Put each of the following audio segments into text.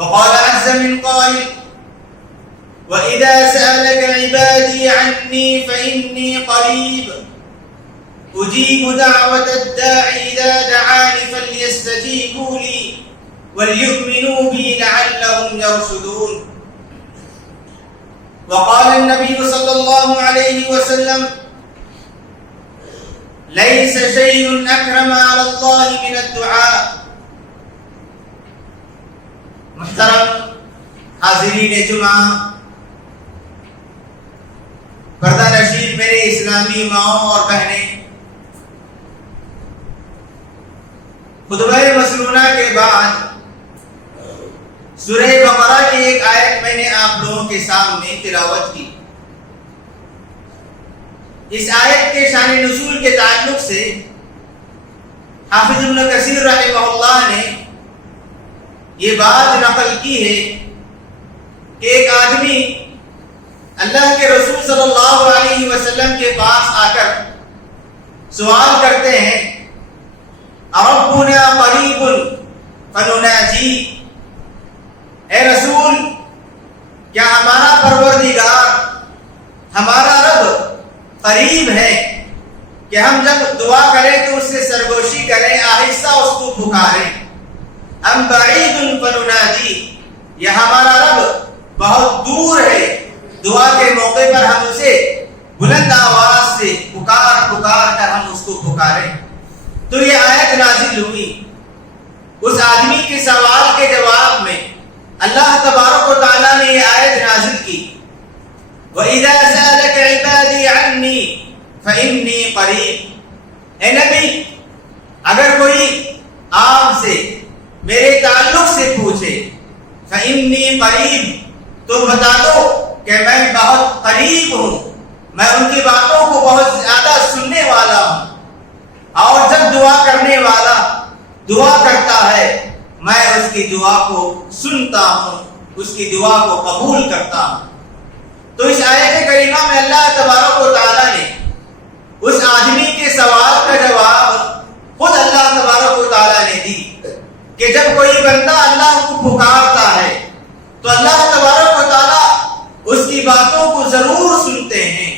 وقال عز من قائل وَإِذَا سَأَلَكَ عِبَادِي عَنِّي فَإِنِّي قَرِيبٌ أُجِيبُ دَعْوَةَ الدَّاعِ إِذَا دَعَانِ فَلْيَسْتَجِيبُوا لِي وَلْيُؤْمِنُوا بِي لَعَلَّهُمْ يَرْشُدُونَ. وقال النبي صلى الله عليه وسلم ليس شيء أكرم على الله من الدعاء. محترم حاضرین جمعہ، پردہ نشین میرے اسلامی ماؤں اور بہنیں، خطبہ مسنونہ کے بعد سورہ بقرہ کی ایک آیت میں نے آپ لوگوں کے سامنے تلاوت کی. اس آیت کے شان نزول کے تعلق سے حافظ ابن کثیر رحمہ اللہ نے یہ بات نقل کی ہے کہ ایک آدمی اللہ کے رسول صلی اللہ علیہ وسلم کے پاس آ کر سوال کرتے ہیں ربنا قریب فنناجی، اے رسول کیا ہمارا پروردگار، ہمارا رب قریب ہے کہ ہم جب دعا کریں تو اس سے سرگوشی کریں، آہستہ اس کو پکاریں؟ ام بعید فنناجی، یہ ہمارا رب بہت دور ہے، دعا کے موقع پر ہم اسے بلند آواز سے پکار پکار کر ہم اس کو پکاریں؟ تو یہ آیت نازل ہوئی. اس آدمی کے سوال کے جواب میں اللہ تبارک و تعالیٰ نے یہ آیت نازل کی وَإِذَا سَأَلَكَ عِبَادِي عَنِّي فَإِنِّي قَرِيبٌ. اے نبی، اگر کوئی آپ سے میرے تعلق سے پوچھے فَإِنِّي قَرِيبٌ، تو بتا دو کہ میں بہت قریب ہوں، میں ان کی باتوں کو بہت زیادہ سننے والا ہوں، اور جب دعا کرنے والا دعا کرتا ہے میں اس کی دعا کو سنتا ہوں، اس کی دعا کو قبول کرتا ہوں. تو اس آیت کریمہ میں اللہ تبارک و تعالیٰ نے اس آدمی کے سوال کا جواب خود اللہ تبارک و تعالیٰ نے دی کہ جب کوئی بندہ اللہ کو پکارتا ہے تو اللہ تبارک و تعالیٰ اس کی باتوں کو ضرور سنتے ہیں.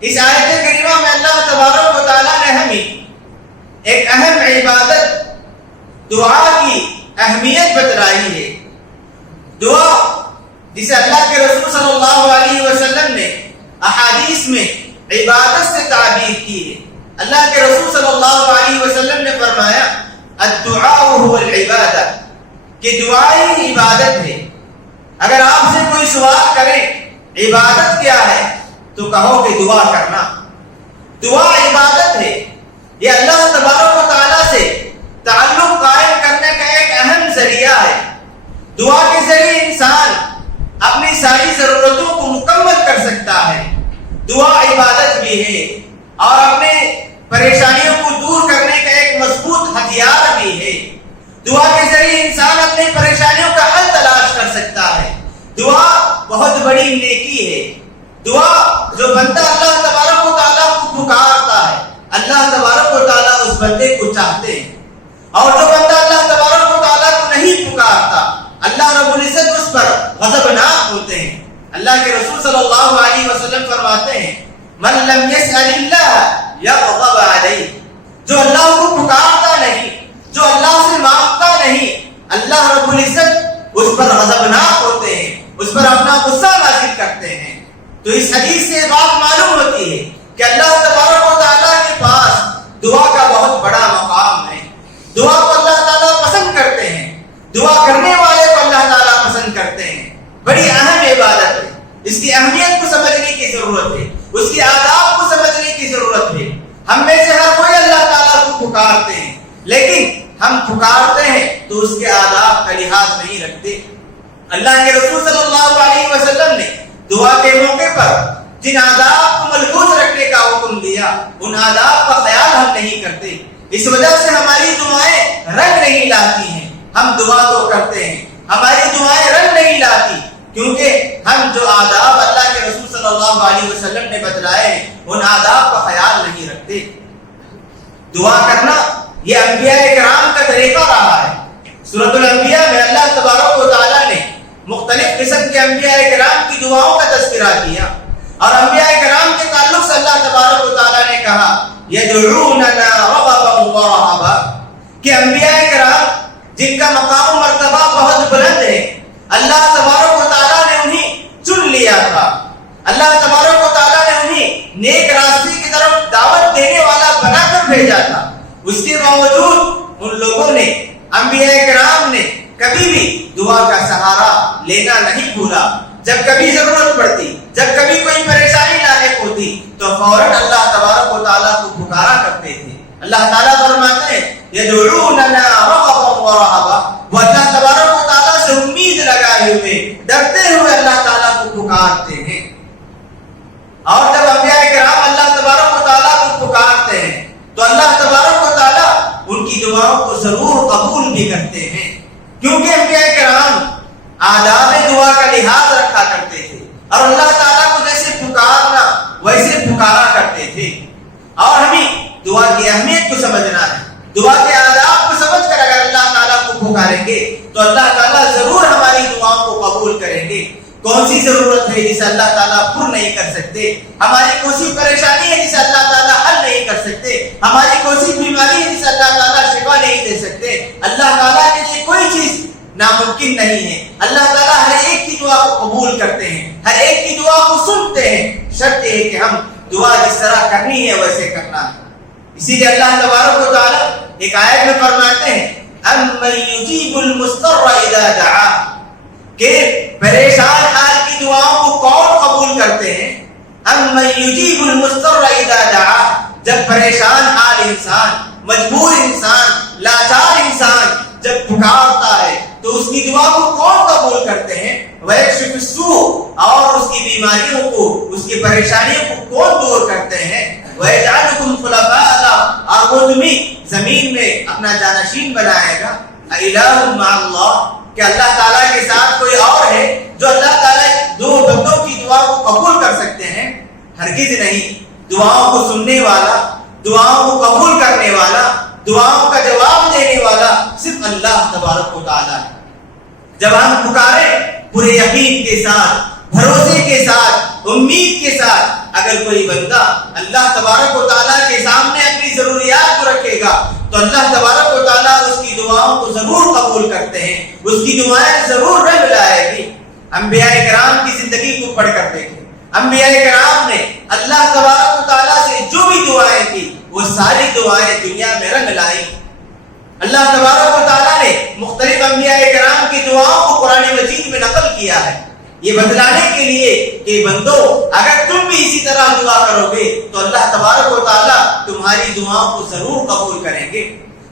اس آیت کریمہ میں اللہ تبارک و تعالیٰ نے ہمیں ایک اہم عبادت دعا کی اہمیت بتلائی ہے. دعا جسے اللہ کے رسول صلی اللہ علیہ وسلم نے احادیث میں عبادت سے تعبیر کی ہے. اللہ کے رسول صلی اللہ علیہ وسلم نے فرمایا الدعاء هو العبادہ، کہ دعا ہی عبادت ہے. اگر آپ سے کوئی سوال کرے عبادت کیا ہے تو کہو کہ دعا کرنا. دعا عبادت ہے. یہ اللہ تبارک و تعالیٰ سے تعلق قائم کرنے کا ایک اہم ذریعہ ہے. دعا کے ذریعے انسان اپنی ساری ضرورتوں کو مکمل کر سکتا ہے. دعا عبادت بھی ہے اور اپنے پریشانیوں کو دور کرنے کا ایک مضبوط ہتھیار بھی ہے. دعا کے ذریعے انسان اپنی پریشانیوں کا حل تلاش کر سکتا ہے. دعا بہت بڑی نیکی ہے. دعا جو بندہ اللہ تبارک و تعالیٰ کو پکارتا ہے اللہ تبارک و تعالیٰ اس بندے کو چاہتے ہیں، اور جو بندہ اللہ تبارک و تعالیٰ کو نہیں پکارتا اللہ رب العزت اس پر غضبناک ہوتے ہیں. اللہ کے رسول صلی اللہ علیہ وسلم فرماتے ہیں من لم يسأل اللہ یغضب علیہ، جو اللہ کو پکارتا نہیں، جو اللہ سے مانگتا نہیں، اللہ رب العزت اس پر غضبناک ہوتے ہیں، اس پر اپنا غصہ نازل کرتے ہیں. تو اس حدیث سے بات معلوم ہوتی ہے کہ اللہ تبارک و تعالیٰ کے پاس دعا کا بہت بڑا مقام ہے. دعا کو اللہ تعالیٰ پسند کرتے ہیں، دعا کرنے والے کو اللہ تعالیٰ پسند کرتے ہیں. بڑی اہم عبادت ہے. اس کی اہمیت کو سمجھنے کی ضرورت ہے، اس کی آداب کو سمجھنے کی ضرورت ہے. ہم میں سے ہر کوئی اللہ تعالیٰ کو پکارتے ہیں، لیکن ہم پکارتے ہیں تو اس کے آداب کا لحاظ نہیں رکھتے. اللہ کے رسول صلی اللہ علیہ وسلم نے دعا کے موقع پر جن آداب کو ملحوظ رکھنے کا حکم دیا ان آداب کا خیال ہم نہیں کرتے. اس وجہ سے ہماری دعائیں رنگ نہیں لاتی ہیں. ہم دعا تو کرتے ہیں، ہماری دعائیں رنگ نہیں لاتی کیونکہ ہم جو آداب اللہ کے رسول صلی اللہ علیہ وسلم نے بتلائے ہیں ان آداب کا خیال نہیں رکھتے. دعا کرنا یہ انبیاء کرام کا طریقہ رہا ہے. سورۃ الانبیاء میں اللہ تبارک کے انبیاء کرام کی دعاؤں کا تذکرہ کیا، اور انبیاء کرام کے تعلق سے اللہ تبارک و تعالیٰ نے کہا یدعوننا رغبا ورہبا، کہ انبیاء کرام جن کا مقام و مرتبہ بہت بلند ہے، اللہ تبارک و تعالیٰ نے انہیں چن لیا تھا، اللہ تبارک و تعالیٰ نے انہیں نیک راستے کی طرف دعوت دینے والا بنا کر بھیجا تھا۔ اس کے باوجود ان لوگوں نے، انبیاء کرام نے کبھی بھی دعا کا سہارا لینا نہیں بھولا۔ جب کبھی ضرورت پڑتی، جب کبھی کوئی پریشانی لاحق ہوتی تو فوراً اللہ تبارک و تعالیٰ کو پکارا کرتے تھے۔ اللہ تعالیٰ فرماتے ہیں یدعوننا رغبا ورہبا، وہ اللہ تبارک و تعالیٰ سے امید لگائے ہوئے، ڈرتے ہوئے اللہ تعالیٰ کو پکارتے ہیں۔ اور جب انبیاء کرام اللہ تبارک و تعالیٰ کو پکارتے ہیں تو اللہ تبارک و تعالیٰ ان کی دعاؤں کو ضرور قبول بھی کرتے ہیں، کیونکہ انبیاء کرام آداب دعا کا لحاظ رکھا کرتے تھے اور اللہ تعالیٰ کو جیسے پکارنا ویسے پکارا کرتے تھے۔ اور ہمیں دعا کی اہمیت کو سمجھنا ہے، دعا کے آداب کو سمجھ کر اگر اللہ تعالیٰ کو پکاریں گے تو اللہ تعالیٰ ضرور ہماری دعاؤں کو قبول کریں گے۔ کون سی ضرورت ہے جسے اللہ تعالیٰ پر نہیں کر سکتے؟ ہماری کون سی پریشانی ہے جسے اللہ تعالیٰ حل نہیں کر سکتے؟ ہماری کون سی بیماری ہے جسے اللہ تعالیٰ شفا نہیں دے سکتے؟ اللہ تعالیٰ کے لیے کوئی چیز ناممکن نہیں ہے۔ اللہ تعالیٰ ہر ایک کی دعا کو قبول کرتے ہیں، ہر ایک کی دعا کو سنتے ہیں، شرط یہ ہے کہ ہم دعا جس طرح کرنی ہے ویسے کرنا ہے۔ اسی لیے اللہ تبارک و تعالیٰ ایک آیت میں فرماتے ہیں امن یجیب المضطر اذا دعا، کہ پریشان حال کی دعاؤں کو کون قبول کرتے ہیں؟ امن یجیب المضطر اذا دعا، جب پریشان حال انسان، مجبور انسان، لاچار انسان جب پکارتا ہے تو اس کی دعا کو کون قبول کرتے ہیں؟ وَيَكْشِفُ السُّوءَ، اور اس کی بیماریوں کو، اس کی پریشانیوں کو کون دور کرتے ہیں؟ وَيَجْعَلُكُمْ خُلَفَاءَ الْأَرْضِ، اور وہ تمہیں زمین میں اپنا جانشین بنائے گا۔ اِلَٰهٌ مَّعَ اللَّهِ، کہ اللہ تعالیٰ کے ساتھ کوئی اور ہے جو اللہ تعالیٰ دو بندوں کی دعا کو قبول کر سکتے ہیں؟ ہرگز نہیں۔ دعاؤں کو سننے والا، دعاؤں کو قبول کرنے والا، دعاؤں کا جواب دینے والا صرف اللہ تبارک و تعالیٰ ہے۔ جب ہم پکاریں پورے یقین کے ساتھ، بھروسے کے ساتھ، امید کے ساتھ، اگر کوئی بندہ اللہ تبارک و تعالیٰ کے سامنے اپنی ضروریات کو رکھے گا تو اللہ تبارک و تعالیٰ اس کی دعاؤں کو ضرور قبول کرتے ہیں، اس کی دعائیں ضرور رنگ لائے گی۔ انبیاء کرام کی زندگی کو پڑھ کر دیکھیں، انبیاء کرام نے اللہ تبارک و تعالیٰ سے جو بھی دعائیں کی وہ ساری دعائیں دنیا میں رنگ لائی۔ اللہ تبارک و تعالیٰ نے مختلف انبیاء کرام کی دعاؤں کو قرآن مجید میں نقل کیا ہے، یہ بتلانے کے لیے کہ بندو اگر تم بھی اسی طرح دعا کرو گے تو اللہ تبارک و تعالیٰ تمہاری دعاؤں کو ضرور قبول کریں گے۔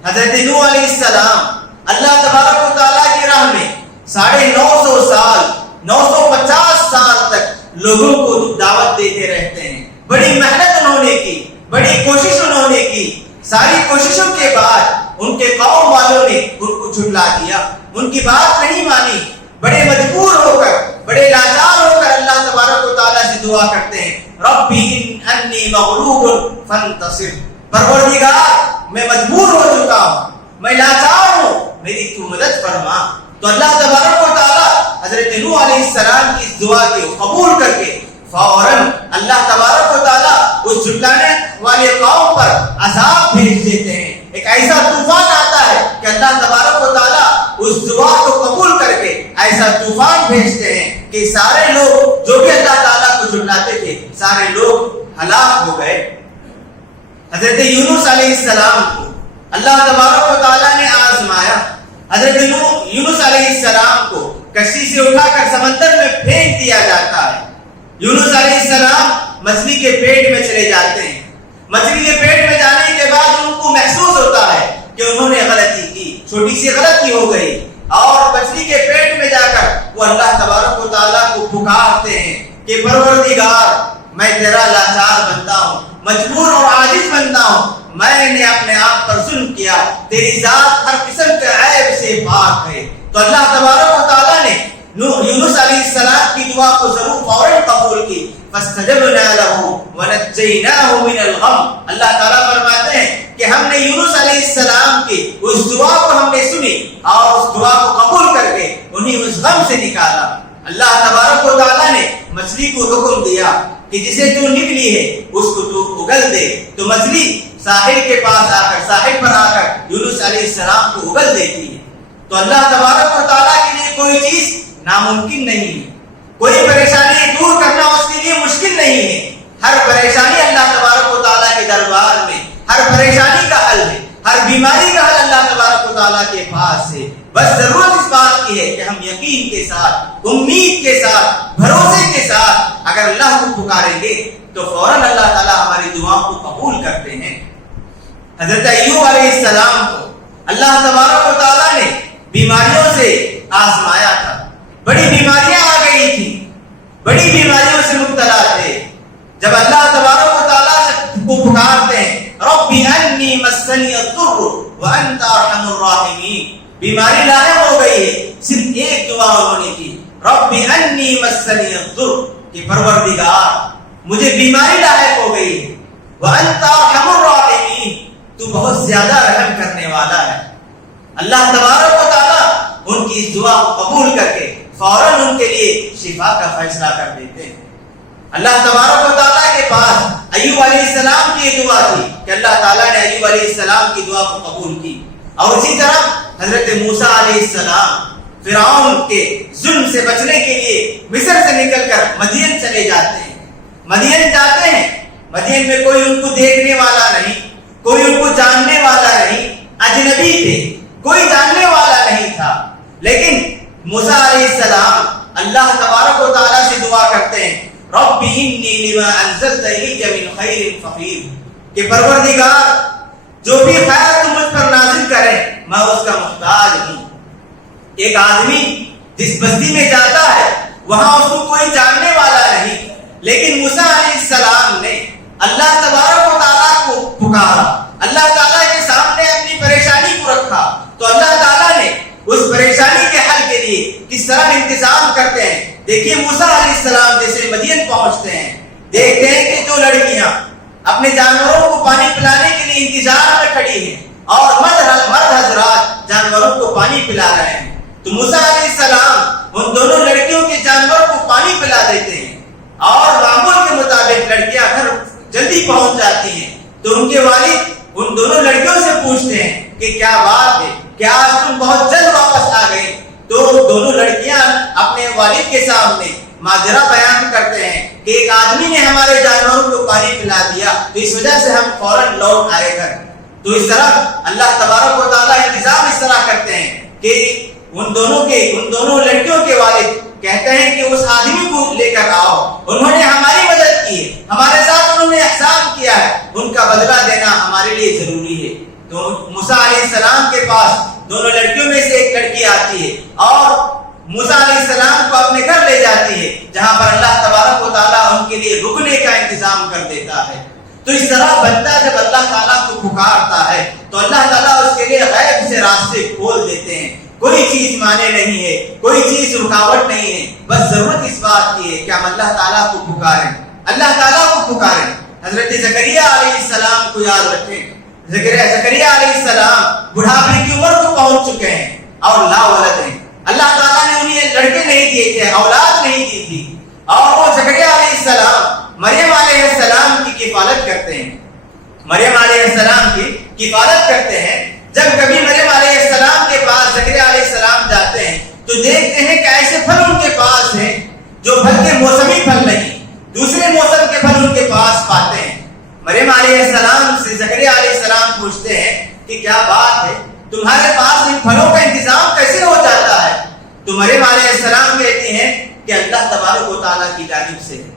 حضرت نوح علیہ السلام اللہ تبارک و تعالیٰ کی راہ میں 950 سال 950 سال تک لوگوں کو دعوت دیتے رہتے ہیں۔ بڑی محنت انہوں نے کی، بڑی کوشش انہوں نے کی، ساری کوششوں کے بعد ان کے قوم والوں نے ان کو جھٹلا دیا، ان کی بات نہیں مانی۔ بڑے مجبور ہو کر، بڑے لاچار ہو کر اللہ تبارک و تعالیٰ سے دعا کرتے ہیں ربی انی مغلوب فانتصر، پروردگار میں مجبور ہو چکا ہوں، میں لاچار ہوں، میری تو مدد فرما۔ تو اللہ تبارک و تعالیٰ حضرت نوح علیہ السلام کی اس دعا کو قبول کر کے فوراً اللہ تبارک و تعالیٰ اس جھٹلانے والے قوم پر عذاب بھیج دیتے ہیں۔ ایک ایسا طوفان آتا ہے کہ اللہ تبارک و تعالیٰ اس دعا کو قبول کر کے ایسا طوفان بھیجتے ہیں کہ سارے لوگ جو بھی اللہ تعالیٰ کو جھٹلاتے تھے سارے لوگ ہلاک ہو گئے۔ حضرت یونس علیہ السلام کو اللہ تبارک و تعالیٰ نے آزمایا۔ حضرت یونس علیہ السلام کو کشتی سے اٹھا کر سمندر میں پھینک دیا جاتا ہے۔ یونس علیہ السلام مچھلی کے پیٹ میں چلے جاتے ہیں۔ مچھلی کے پیٹ میں جانے کے بعد ان کو محسوس ہوتا ہے کہ انہوں نے غلطی کی، چھوٹی سی غلطی ہو گئی، اور مچھلی کے پیٹ میں جا کر وہ اللہ تبارک و تعالیٰ کو پکارتے ہیں کہ پروردگار میں تیرا لاچار بندہ ہوں، مجبور اور عاجز بندہ ہوں، میں نے اپنے آپ پر ظلم کیا، تیری ذات ہر قسم کے عیب سے پاک ہے۔ تو اللہ تبارک و تعالیٰ نے یونس علیہ السلام کی دعا کو ضرور فوراً قبول کی۔ فاستجبنا له ونجيناه من الغم، اللہ تعالیٰ فرماتے ہیں کہ ہم نے یونس علیہ السلام کی اس دعا کو ہم نے سنی اور اس دعا کو قبول کر کے انہیں اس غم سے نکالا۔ اللہ تبارک و تعالیٰ نے مچھلی کو حکم دیا کہ جسے تو نکلی ہے اس کو تو اگل دے، تو مچھلی ساحل کے پاس آ کر، ساحل پر آ کر یونس علیہ السلام کو اگل دیتی ہے۔ تو اللہ تبارک و تعالیٰ کے لیے کوئی چیز ناممکن نہیں ہے، کوئی پریشانی دور کرنا اس کے لیے مشکل نہیں ہے۔ ہر پریشانی اللہ تبارک و تعالیٰ کے دربار میں، ہر پریشانی کا حل ہے، ہر بیماری کا حل اللہ تبارک و تعالیٰ کے پاس ہے۔ بس ضرورت اس بات کی ہے کہ ہم یقین کے ساتھ، امید کے ساتھ، بھروسے کے ساتھ اگر اللہ کو پکاریں گے تو فوراً اللہ تعالیٰ ہماری دعاؤں کو قبول کرتے ہیں۔ حضرت ایوب علیہ السلام کو اللہ تبارک و تعالیٰ نے بیماریوں سے آزمایا تھا، بڑی بیماریاں آ گئی تھی، بڑی بیماریوں سے مبتلا تھے۔ جب اللہ تبارک و تعالیٰ کو پکارتے ہیں رب انی مسنی الضر وانت ارحم الراحمین، بیماری لاحق ہو گئی ہے، صرف ایک دعا انہوں نے کی رب انی مسنی الضر، کہ پروردگار مجھے بیماری لاحق ہو گئی ہے، وانت ارحم الراحمین، تو بہت زیادہ رحم کرنے والا ہے۔ اللہ تبارک و تعالیٰ ان کی اس دعا کو قبول کر کے فوراً ان کے لیے شفا کا فیصلہ کر دیتے ہیں۔ اللہ تبارک و تعالیٰ کے پاس ایوب علیہ السلام کی یہ دعا تھی کہ اللہ تعالیٰ نے ایوب علیہ السلام کی دعا کو قبول کی۔ اور اسی طرح حضرت موسیٰ علیہ السلام فرعون کے ظلم سے بچنے کے لیے مصر سے نکل کر مدین چلے جاتے ہیں۔ مدین جاتے ہیں، مدین میں کوئی ان کو دیکھنے والا نہیں، کوئی ان کو جاننے والا نہیں، اجنبی تھے، کوئی جاننے والا نہیں تھا۔ لیکن موسیٰ علیہ السلام اللہ تبارک و تعالیٰ سے دعا کرتے ہیں رب انی لما انزلت الی من خیر فقیر، کہ پروردگار جو بھی خیر تم مجھ پر نازل کرے میں اس کا محتاج ہوں۔ ایک آدمی جس بستی میں جاتا ہے وہاں اس کو کوئی جاننے والا نہیں، لیکن موسیٰ علیہ السلام نے اللہ تبارک و تعالیٰ کو پکارا، اللہ تعالیٰ کے سامنے اپنی پریشانی کو رکھا، تو اللہ تعالیٰ نے اس پریشانی کے حل کے لیے کس طرح انتظام کرتے ہیں۔ دیکھیے موسیٰ علیہ السلام جیسے مدین پہنچتے ہیں، دیکھتے ہیں کہ دو لڑکیاں اپنے جانوروں کو پانی پلانے کے لیے انتظار میں کھڑی ہیں اور مرد حضرات جانوروں کو پانی پلا رہے ہیں۔ تو موسیٰ علیہ السلام ان دونوں لڑکیوں کے جانوروں کو پانی پلا دیتے ہیں اور معمول کے مطابق لڑکیاں گھر جلدی پہنچ جاتی ہیں۔ تو ان کے والد ان دونوں لڑکیوں سے پوچھتے ہیں کہ کیا بات ہے، کیا آج تم بہت جلد واپس آ گئے؟ تو دونوں لڑکیاں اپنے والد کے سامنے معذرہ بیان کرتے ہیں کہ ایک آدمی نے ہمارے جانوروں کو پانی پلا دیا تو اس وجہ سے ہم فوراً لوٹ آئے گھر۔ تو اس طرح اللہ تبارک و تعالیٰ انتظام اس طرح کرتے ہیں کہ ان دونوں لڑکیوں کے والد کہتے ہیں کہ اس آدمی کو لے کر آؤ، انہوں نے ہماری مدد کی ہے، ہمارے ساتھ انہوں نے احسان کیا ہے، ان کا بدلہ دینا ہمارے لیے ضروری ہے۔ تو موسیٰ علیہ السلام کے پاس دونوں لڑکیوں میں سے ایک لڑکی آتی ہے اور موسیٰ علیہ السلام کو اپنے گھر لے جاتی ہے، جہاں پر اللہ تبارک و تعالیٰ ان کے لیے رکنے کا انتظام کر دیتا ہے۔ تو اس طرح بندہ جب اللہ تعالیٰ کو پکارتا ہے تو اللہ تعالیٰ اس کے لیے غیب سے راستے کھول دیتے ہیں۔ کوئی چیز مانے نہیں ہے، کوئی چیز رکاوٹ نہیں ہے، بس ضرورت اس بات کی ہے کہ ہم اللہ تعالیٰ کو پکاریں، اللہ تعالیٰ کو پکاریں۔ حضرت زکریا علیہ السلام کو یاد رکھیں، زکریا علیہ السلام بڑھاپے کی عمر کو پہنچ چکے ہیں اور لا ولد ہیں۔ اللہ تعالیٰ نے انہیں لڑکے نہیں دیے تھے، اولاد نہیں دی تھی، اور وہ زکریا علیہ السلام مریم علیہ السلام کی کفالت کرتے ہیں، مریم علیہ السلام کی کفالت کرتے ہیں۔ جب کبھی مریم علیہ السلام کے پاس زکریا علیہ السلام جاتے ہیں تو دیکھتے ہیں کہ ایسے پھل ان کے پاس ہیں جو پھل کے موسمی پھل نہیں، دوسرے موسم کے پھل ان کے پاس پاتے ہیں۔ مریم علیہ السلام سے زکریا علیہ السلام پوچھتے ہیں کہ کیا بات ہے، تمہارے پاس ان پھلوں کا انتظام کیسے ہو جاتا ہے؟ تو مریم علیہ السلام کہتی ہیں کہ اللہ تبارک و تعالیٰ کی جانب سے ہے۔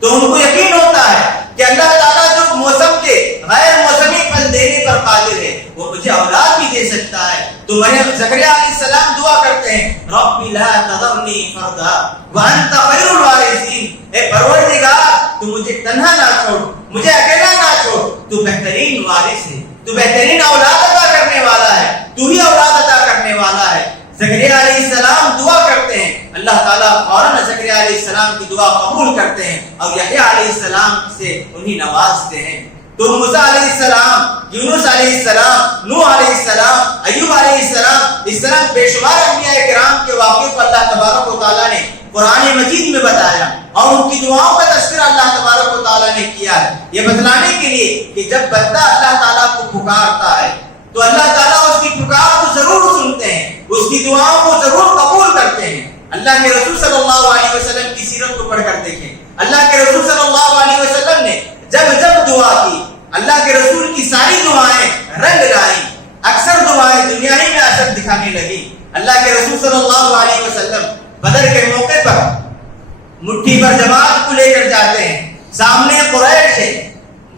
تو ان کو یقین ہوتا ہے کہ اللہ تعالیٰ جو موسم کے غیر موسمی پھل دینے پر قادر ہے وہ مجھے اولاد بھی دے سکتا ہے۔ تو مریم زکریا علیہ السلام دعا کرتے ہیں رب لا تذرنی فردا وانت خیر الوارثین، اے پروردگار تو مجھے تنہا نہ چھوڑ، مجھے اکیلا نہ چھوڑ، تو بہترین وارث ہے، تو بہترین اولاد عطا کرنے والا ہے، تو ہی اولاد عطا کرنے والا ہے۔ زکریا علیہ السلام دعا کرتے ہیں، اللہ تعالیٰ فوراً زکریا علیہ السلام کی دعا قبول کرتے ہیں اور یحییٰ علیہ السلام سے انہیں نوازتے ہیں۔ تو موسیٰ علیہ السلام، یونس علیہ السلام، نوح علیہ السلام، ایوب علیہ السلام، اس طرح بے شمار انبیاء کرام کے واقعے کو اللہ تبارک و تعالیٰ نے قرآن مجید میں بتایا اور ان کی دعاؤں کا تذکرہ اللہ تبارک و تعالیٰ نے کیا ہے، یہ بتلانے کے لیے کہ جب بندہ اللہ تعالیٰ کو پکارتا ہے تو اللہ تعالیٰ اس کی پکار کو ضرور سنتے ہیں، اس کی دعاؤں کو ضرور قبول کرتے ہیں۔ اللہ کے رسول صلی اللہ علیہ وسلم کی سیرت کو پڑھ کر دیکھیں، اللہ کے رسول صلی اللہ علیہ وسلم نے جب دعا کی، اللہ کے رسول کی ساری دعائیں رنگ لائیں، اکثر دعائیں دنیا ہی میں اثر دکھانے لگی۔ اللہ کے رسول صلی اللہ علیہ وسلم بدر کے موقع پر مٹھی پر جماعت کو لے کر جاتے ہیں، سامنے قریش ہے،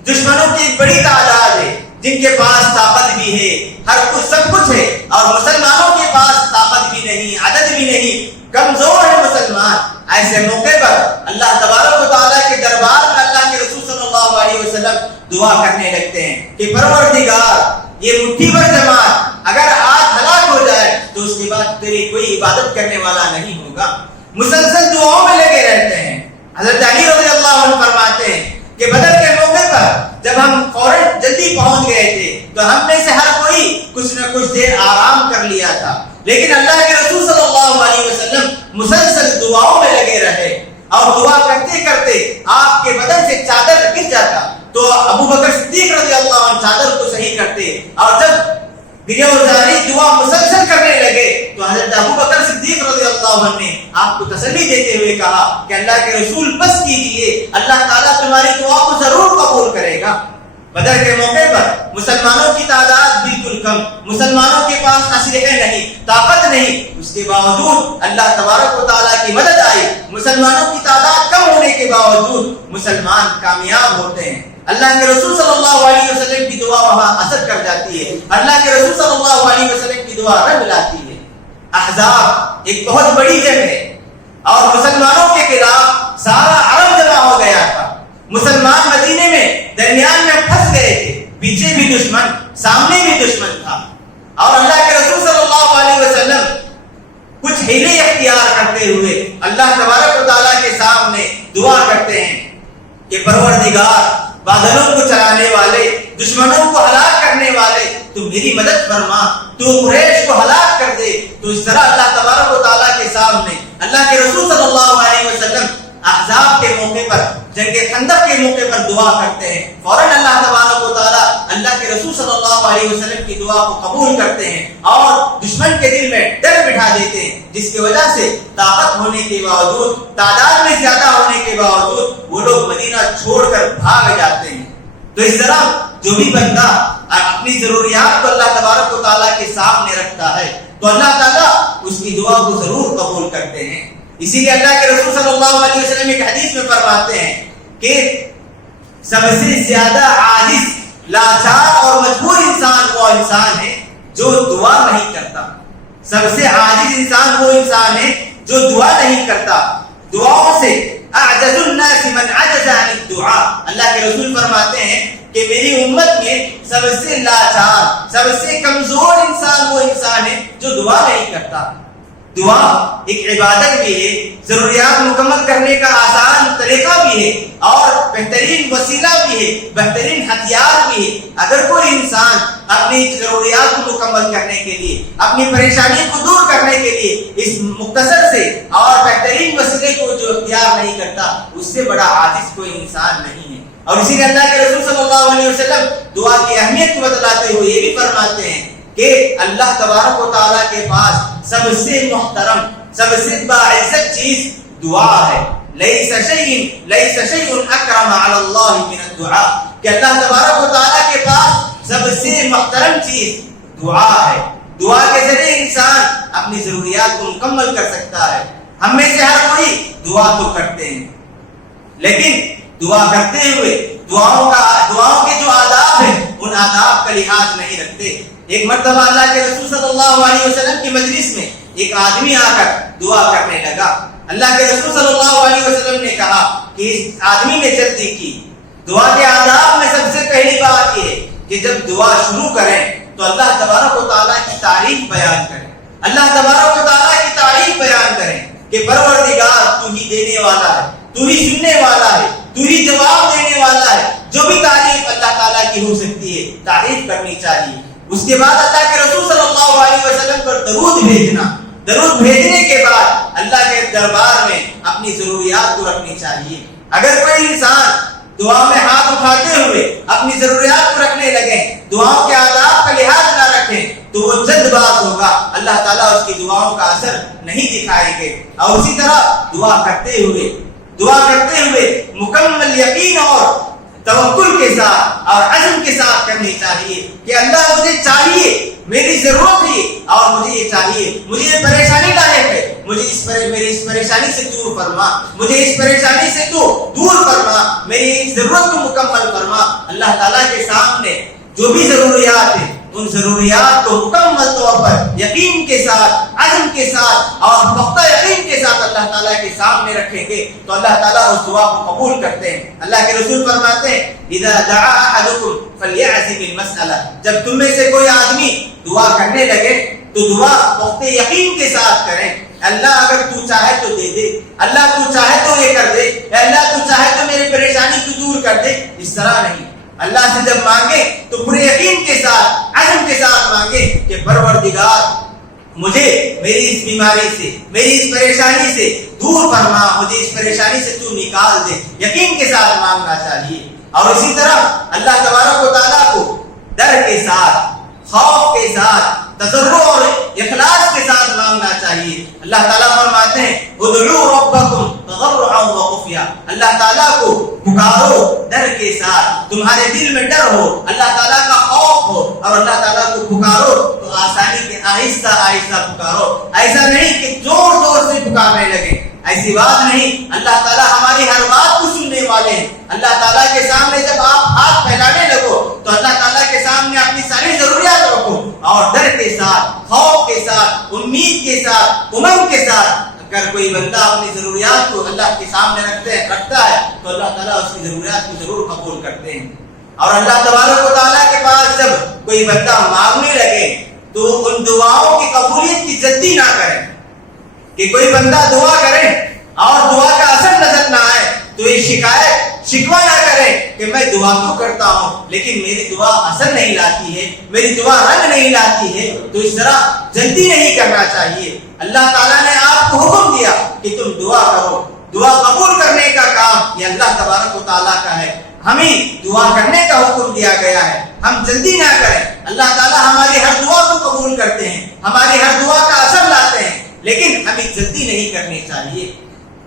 دشمنوں کی ایک بڑی تعداد ہے جن کے پاس طاقت بھی ہے، ہر کچھ سب کچھ ہے، اور مسلمانوں کے پاس طاقت بھی نہیں، عدد بھی نہیں، کمزور ہے مسلمان۔ ایسے موقع پر اللہ تبارک و تعالیٰ کے دربار میں اللہ کے رسول صلی اللہ علیہ وسلم دعا کرنے لگتے ہیں کہ پروردگار یہ مٹھی پر جماعت اگر آج ہلاک ہو جائے تو اس کے بعد تیری کوئی عبادت کرنے والا نہیں ہوگا۔ مسلسل دعاؤں میں لگے رہتے ہیں۔ حضرت علی رضی اللہ عنہ فرماتے ہیں کہ بدر کے موقع پر جب ہم فوراً جلدی پہنچ گئے تھے تو ہم میں سے ہر کوئی کچھ نہ کچھ دیر آرام کر لیا تھا، لیکن اللہ کے رسول صلی اللہ علیہ وسلم مسلسل دعاؤں میں لگے رہے اور دعا کرتے کرتے آپ کے بدن سے چادر گر جاتا تو ابو بکر صدیق رضی اللہ عنہ چادر کو صحیح کرتے، اور جب گریوزاری دعا مسلسل کرنے لگے تو حضرت ابو بکر صدیق رضی اللہ عنہ نے آپ کو تسلی دیتے ہوئے کہا کہ اللہ کے رسول بس کیجئے، اللہ تعالیٰ تمہاری دعا کو ضرور قبول کرے گا۔ بدر کے موقع پر مسلمانوں کی تعداد بالکل کم، مسلمانوں کے پاس اسلحے نہیں، طاقت نہیں، اس کے باوجود اللہ تبارک و تعالیٰ کی مدد آئی۔ مسلمانوں کی تعداد کم ہونے کے باوجود مسلمان کامیاب ہوتے ہیں۔ اللہ کے رسول صلی اللہ علیہ وسلم کی دعا وہاں اثر کر جاتی ہے، اللہ کے رسول صلی اللہ علیہ وسلم کی دعا رنگ لاتی ہے۔ احزاب ایک بہت بڑی جنگ ہے اور مسلمانوں کے خلاف سارا عرب جمع ہو گیا تھا۔ مسلمان مدینے میں درمیان میں پھنس گئے تھے، پیچھے بھی دشمن، سامنے بھی دشمن تھا، اور اللہ کے رسول صلی اللہ علیہ وسلم کچھ ہیلے اختیار کرتے ہوئے اللہ تبارک و تعالیٰ کے سامنے دعا کرتے ہیں کہ پروردگار بادلوں کو چلانے والے، دشمنوں کو ہلاک کرنے والے، تو میری مدد فرما، تو قریش کو ہلاک کر دے۔ تو اس طرح اللہ تبارک و تعالیٰ کے سامنے اللہ کے رسول صلی اللہ علیہ وسلم احزاب کے موقع پر، جنگ خندق کے موقع پر دعا کرتے ہیں، فوراً اللہ تبارک و تعالیٰ اللہ کے رسول صلی اللہ علیہ وسلم کی دعا کو قبول کرتے ہیں اور دشمن کے دل میں ڈر بٹھا دیتے ہیں، جس کی وجہ سے طاقت ہونے کے باوجود، تعداد میں زیادہ ہونے کے باوجود وہ لوگ مدینہ چھوڑ کر بھاگ جاتے ہیں۔ تو اس طرح جو بھی بندہ اپنی ضروریات کو اللہ تبارک و تعالیٰ کے سامنے رکھتا ہے تو اللہ تعالیٰ اس کی دعا کو ضرور قبول کرتے ہیں۔ اسی لیے اللہ کے رسول صلی اللہ علیہ وسلم ایک حدیث میں فرماتے ہیں کہ سب سے زیادہ عاجز، لاچار اور مجبور انسان وہ انسان ہے جو دعا نہیں کرتا۔ سب سے عاجز انسان وہ انسان ہے جو دعا نہیں کرتا۔ دعاؤں سے اعجز الناس من عجز عن الدعاء، اللہ کے رسول فرماتے ہیں کہ میری امت میں سب سے لاچار، سب سے کمزور انسان وہ انسان ہے جو دعا نہیں کرتا۔ دعا ایک عبادت بھی ہے، ضروریات مکمل کرنے کا آسان طریقہ بھی ہے اور بہترین وسیلہ بھی ہے، بہترین ہتھیار بھی ہے۔ اگر کوئی انسان اپنی ضروریات کو مکمل کرنے کے لیے، اپنی پریشانی کو دور کرنے کے لیے اس مختصر سے اور بہترین وسیلے کو جو اختیار نہیں کرتا، اس سے بڑا عاجز کوئی انسان نہیں ہے۔ اور اسی لیے اللہ کے رسول صلی اللہ علیہ وسلم دعا کی اہمیت کو بتلاتے ہوئے یہ بھی فرماتے ہیں کہ اللہ تبارک و تعالیٰ کے پاس سب سے محترم، سب سے باعزت چیز دعا ہے۔ لیس شیء اکرم علی اللہ من الدعاء، کہ اللہ تبارک و تعالیٰ کے پاس سب سے محترم چیز دعا ہے۔ دعا کے ذریعے انسان اپنی ضروریات کو مکمل کر سکتا ہے۔ ہم میں سے ہر کوئی دعا تو کرتے ہیں، لیکن دعا کرتے ہوئے دعاؤں کے جو آداب ہیں ان آداب کا لحاظ نہیں رکھتے۔ ایک مرتبہ اللہ کے رسول صلی اللہ علیہ وسلم کی مجلس میں ایک آدمی آ کر دعا کرنے لگا۔ اللہ کے رسول صلی اللہ علیہ وسلم نے کہا کہ اس آدمی نے جلدی کی۔ دعا کے آداب میں سب سے پہلی بات یہ ہے کہ جب دعا شروع کریں تو اللہ تبارک و تعالیٰ کی تعریف بیان کریں، اللہ تبارک و تعالیٰ کی تعریف بیان کریں کہ پروردگار تو ہی دینے والا ہے، تو ہی سننے والا ہے، تو ہی جواب دینے والا ہے۔ جو بھی تعریف اللہ تعالیٰ تعالیٰ کی ہو سکتی ہے، تعریف کرنی چاہیے۔ اس کے بعد اللہ کے رسول صلی اللہ علیہ وسلم پر درود بھیجنا، درود بھیجنے کے بعد اللہ کے دربار میں اپنی ضروریات کو رکھنی چاہیے۔ اگر کوئی انسان دعا میں ہاتھ اٹھاتے ہوئے اپنی ضروریات کو رکھنے لگے، دعاؤں کے آداب کا لحاظ نہ رکھیں، تو وہ جلد باز ہوگا، اللہ تعالیٰ اس کی دعاؤں کا اثر نہیں دکھائیں گے۔ اور اسی طرح دعا کرتے ہوئے مکمل یقین اور توکل کے ساتھ اور عزم کے ساتھ کرنی چاہیے کہ اللہ مجھے چاہیے، میری ضرورت ہے اور مجھے یہ چاہیے، مجھے یہ پریشانی لاحق ہے، مجھے میری اس پریشانی سے دور فرما، مجھے اس پریشانی سے تو دور فرما، میری ضرورت کو مکمل فرما۔ اللہ تعالیٰ کے سامنے جو بھی ضروریات ہیں ان ضروریات کو مکمل طور پر یقین کے ساتھ، عزم کے ساتھ اور پختہ یقین کے ساتھ اللہ تعالیٰ کے سامنے رکھیں گے تو اللہ تعالیٰ اس دعا کو قبول کرتے ہیں۔ اللہ کے رسول فرماتے ہیں اذا دعا احدکم فلیعزم المسألہ، جب تم میں سے کوئی آدمی دعا کرنے لگے تو دعا پختہ یقین کے ساتھ کریں۔ اللہ اگر تو چاہے تو دے دے، اللہ تو چاہے تو یہ کر دے، اللہ تو چاہے تو میری پریشانی کو دور کر دے، اس طرح نہیں۔ اللہ سے جب مانگے تو پورے یقین کے ساتھ، عزم کے ساتھ مانگے کہ پروردگار مجھے میری اس بیماری سے، میری اس پریشانی سے دور فرما، مجھے اس پریشانی سے تو نکال دے، یقین کے ساتھ مانگنا چاہیے۔ اور اسی طرح اللہ تبارک و تعالیٰ کو ڈر کے ساتھ، خوف کے ساتھ، تضرع اور اخلاص کے ساتھ مانگنا چاہیے۔ اللہ تعالیٰ فرماتے ہیں ادعوا ربکم تضرعا وخفیا، اللہ تعالیٰ کو پکارو ڈر کے ساتھ، تمہارے دل میں ڈر ہو، اللہ تعالیٰ کا خوف ہو اور اللہ تعالیٰ کو پکارو تو آسانی کے آہستہ آہستہ پکارو، ایسا نہیں کہ زور زور سے پکارنے لگے، ایسی بات نہیں۔ اللہ تعالیٰ ہماری ہر بات کو سننے والے ہیں۔ اللہ تعالیٰ کے سامنے جب آپ ہاتھ پھیلانے لگو تو اللہ تعالیٰ کے سامنے اپنی ساری ضروریات رکھو اور ڈر کے ساتھ، خوف کے ساتھ، امید کے ساتھ، امنگ کے ساتھ۔ اگر کوئی بندہ اپنی ضروریات کو اللہ کے سامنے رکھتا ہے تو اللہ تعالیٰ اس کی ضروریات کو ضرور قبول کرتے ہیں۔ اور اللہ تبارک و تعالیٰ کے پاس جب کوئی بندہ مانگنے لگے تو ان دعاؤں کی قبولیت کی جلدی نہ کریں کہ کوئی بندہ دعا کرے اور دعا کا اثر نظر نہ آئے تو یہ شکایت شکوہ نہ کرے کہ میں دعا تو کرتا ہوں لیکن میری دعا اثر نہیں لاتی ہے، میری دعا رنگ نہیں لاتی ہے، تو اس طرح جلدی نہیں کرنا چاہیے۔ اللہ تعالیٰ نے آپ کو حکم دیا کہ تم دعا کرو، دعا قبول کرنے کا کام یہ اللہ تبارک و تعالیٰ کا ہے، ہمیں دعا کرنے کا حکم دیا گیا ہے، ہم جلدی نہ کریں۔ اللہ تعالیٰ ہماری ہر دعا کو قبول کرتے ہیں، ہماری ہر دعا کا اثر لاتے ہیں، لیکن ہمیں جلدی نہیں کرنی چاہیے۔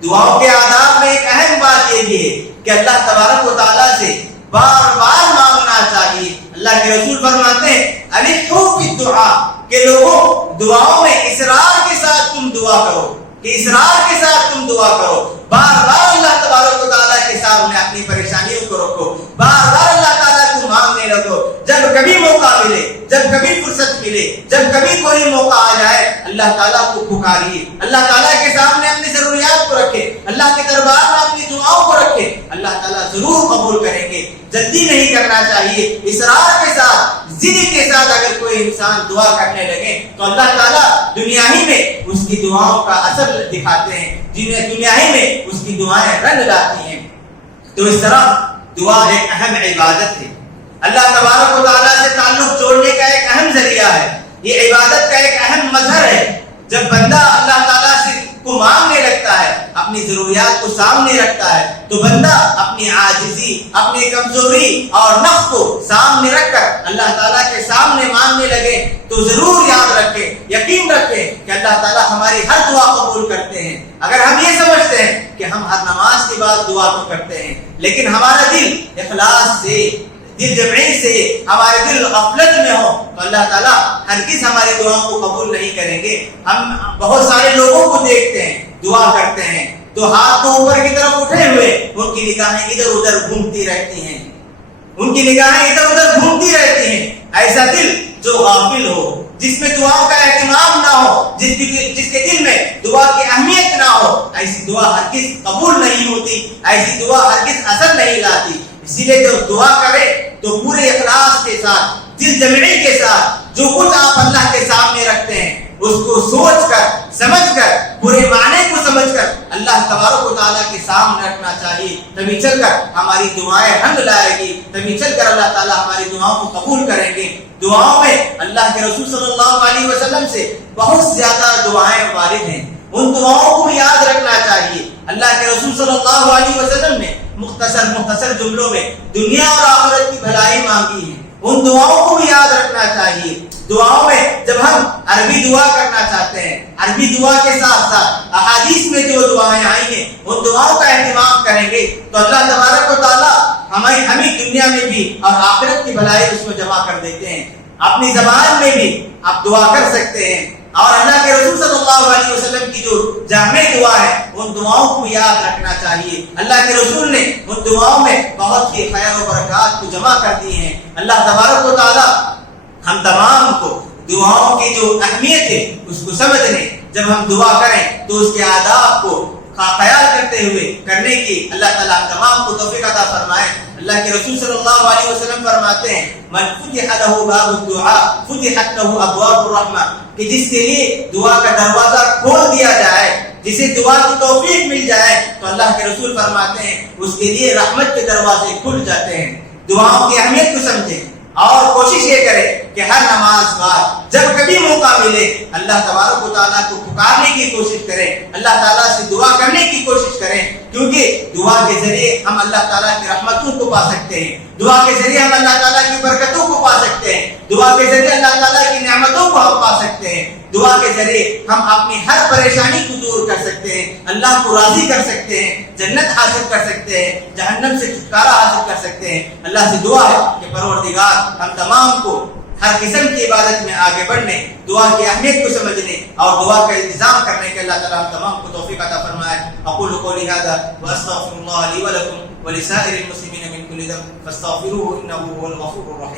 دعاؤں کے آداب میں ایک اہم بات یہ بھی ہے کہ اللہ تبارک و تعالیٰ سے بار بار مانگنا چاہیے۔ اللہ کے رسول فرماتے ہیں الحوا فی الدعاء کہ لوگوں دعاؤں میں اصرار کے ساتھ تم دعا کرو، کہ اصرار کے ساتھ تم دعا کرو، بار بار اللہ تبارک و تعالیٰ کے سامنے اپنی پریشانیوں کو رکھو، بار بار اللہ تعالیٰ کو مانگنے لگو، جب کبھی موقع ملے، جب کبھی فرصت ملے، جب کبھی کوئی موقع آ جائے اللہ تعالیٰ کو پکاریے، اللہ تعالیٰ کے سامنے اپنی ضروریات کو رکھے، اللہ کے دربار میں اپنی دعاؤں کو رکھے، اللہ تعالیٰ ضرور قبول کریں گے۔ جلدی نہیں کرنا چاہیے، اصرار کے ساتھ، ضد کے ساتھ اگر کوئی انسان دعا کرنے لگے تو اللہ تعالیٰ دنیا ہی میں اس کی دعاؤں کا اثر دکھاتے ہیں، دنیا ہی میں اس کی دعائیں رنگ لاتی ہیں۔ تو اس طرح دعا ایک اہم عبادت ہے، اللہ تبارک و تعالیٰ سے تعلق جوڑنے کا ایک اہم ذریعہ ہے، یہ عبادت کا ایک اہم مظہر ہے۔ جب بندہ اللہ تعالیٰ سے کو مانگنے لگتا ہے، اپنی ضروریات کو سامنے رکھتا ہے تو بندہ اپنی عاجزی، اپنی کمزوری اور نقص کو سامنے رکھ کر اللہ تعالیٰ کے سامنے مانگنے لگے تو ضرور یاد رکھے، یقین رکھے کہ اللہ تعالیٰ ہماری ہر دعا قبول کرتے ہیں۔ اگر ہم یہ سمجھتے ہیں کہ ہم ہر نماز کے بعد دعا تو کرتے ہیں لیکن ہمارا دل اخلاص سے، دل جمعی سے، ہمارے دل غفلت میں ہو تو اللہ تعالیٰ ہرگز ہماری دعاؤں کو قبول نہیں کریں گے۔ ہم بہت سارے لوگوں کو دیکھتے ہیں دعا کرتے ہیں تو ہاتھ کو اوپر کی طرف اٹھے ہوئے ان کی نگاہیں ادھر ادھر گھومتی رہتی ہیں، ان کی نگاہیں ادھر ادھر گھومتی رہتی ہیں۔ ایسا دل جو غافل ہو، جس میں دعاؤں کا اہتمام نہ ہو، جس کے دل میں دعا کی اہمیت نہ ہو، ایسی دعا ہرگز قبول نہیں ہوتی، ایسی دعا ہرگز اثر نہیں لاتی۔ اسی لیے جو دعا کرے تو پورے اخلاص کے ساتھ، دل جمعی کے ساتھ، جو کچھ آپ اللہ کے سامنے رکھتے ہیں اس کو سوچ کر، سمجھ کر، پورے معنی کو سمجھ کر اللہ تبارک و تعالیٰ کے سامنے رکھنا چاہیے، تبھی چل کر ہماری دعائیں رنگ لائے گی، تبھی چل کر اللہ تعالیٰ ہماری دعاؤں کو قبول کریں گے۔ دعاؤں میں اللہ کے رسول صلی اللہ علیہ وسلم سے بہت زیادہ دعائیں وارد ہیں، ان دعاؤں کو یاد رکھنا چاہیے۔ اللہ کے رسول صلی اللہ علیہ وسلم نے مختصر جملوں میں دنیا اور آخرت کی بھلائی مانگی ہے، ان دعاؤں کو بھی یاد رکھنا چاہیے۔ دعاؤں میں جب ہم عربی دعا کرنا چاہتے ہیں، عربی دعا کے ساتھ ساتھ احادیث میں جو دعائیں آئی ہیں ان دعاؤں کا اہتمام کریں گے تو اللہ تبارک و تعالیٰ ہمیں دنیا میں بھی اور آخرت کی بھلائی اس میں جمع کر دیتے ہیں۔ اپنی زبان میں بھی آپ دعا کر سکتے ہیں، اور اللہ کے رسول صلی اللہ علیہ وسلم کی جو جامع دعا ہے ان دعاؤں کو یاد رکھنا چاہیے۔ اللہ کے رسول نے ان دعاؤں میں بہت ہی خیر و برکات کو جمع کر دی ہیں۔ اللہ تبارک و تعالیٰ ہم تمام کو دعاؤں کی جو اہمیت ہے اس کو سمجھنے، جب ہم دعا کریں تو اس کے آداب کو خیال کرتے ہوئے کرنے کی اللہ تعالیٰ ہم تمام کو توفیق عطا فرمائے۔ اللہ کے رسول صلی اللہ علیہ وسلم فرماتے ہیں من فتح له باب الدعاء فتحت له ابواب الرحمہ، کہ جس کے لیے دعا کا دروازہ کھول دیا جائے، جسے دعا کی توفیق مل جائے تو اللہ کے رسول فرماتے ہیں اس کے لیے رحمت کے دروازے کھل جاتے ہیں۔ دعاؤں کی اہمیت کو سمجھیں اور کوشش یہ کریں کہ ہر نماز بعد جب کبھی موقع ملے اللہ تبارک و تعالیٰ کو پکارنے کی کوشش کریں، اللہ تعالیٰ سے دعا کرنے کی کوشش کریں، کیونکہ دعا کے ذریعے ہم اللہ تعالیٰ کی رحمتوں کو پا سکتے ہیں، دعا کے ذریعے ہم اللہ تعالیٰ کی برکتوں کو پا سکتے ہیں، دعا کے ذریعے اللہ تعالیٰ کی نعمتوں کو ہم پا سکتے ہیں، دعا کے ذریعے ہم اپنی ہر پریشانی کو دور کر سکتے ہیں، اللہ کو راضی کر سکتے ہیں، جنت حاصل کر سکتے ہیں، جہنم سے چھٹکارا حاصل کر سکتے ہیں۔ اللہ سے دعا ہے کہ پروردگار ہم تمام کو ہر قسم کی عبادت میں آگے بڑھنے، دعا کی اہمیت کو سمجھنے اور دعا کا انتظام کرنے کے اللہ تعالیٰ ہم تمام کو توفیق عطا فرمائے۔ اقول قولی ھذا واستغفر اللہ لی ولکم ولسائر المسلمین من کل ذنب فاستغفروہ انہ هو الغفور الرحیم۔